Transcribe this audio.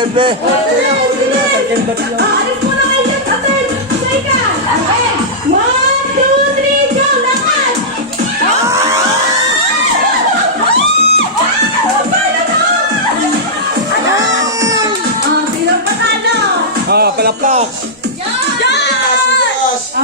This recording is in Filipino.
Bebe. Alis mo na kayo yung tatay. Teka. Okay. 1, 2, 3, go. Lakas. Sino patalo? Ah, palapak. John!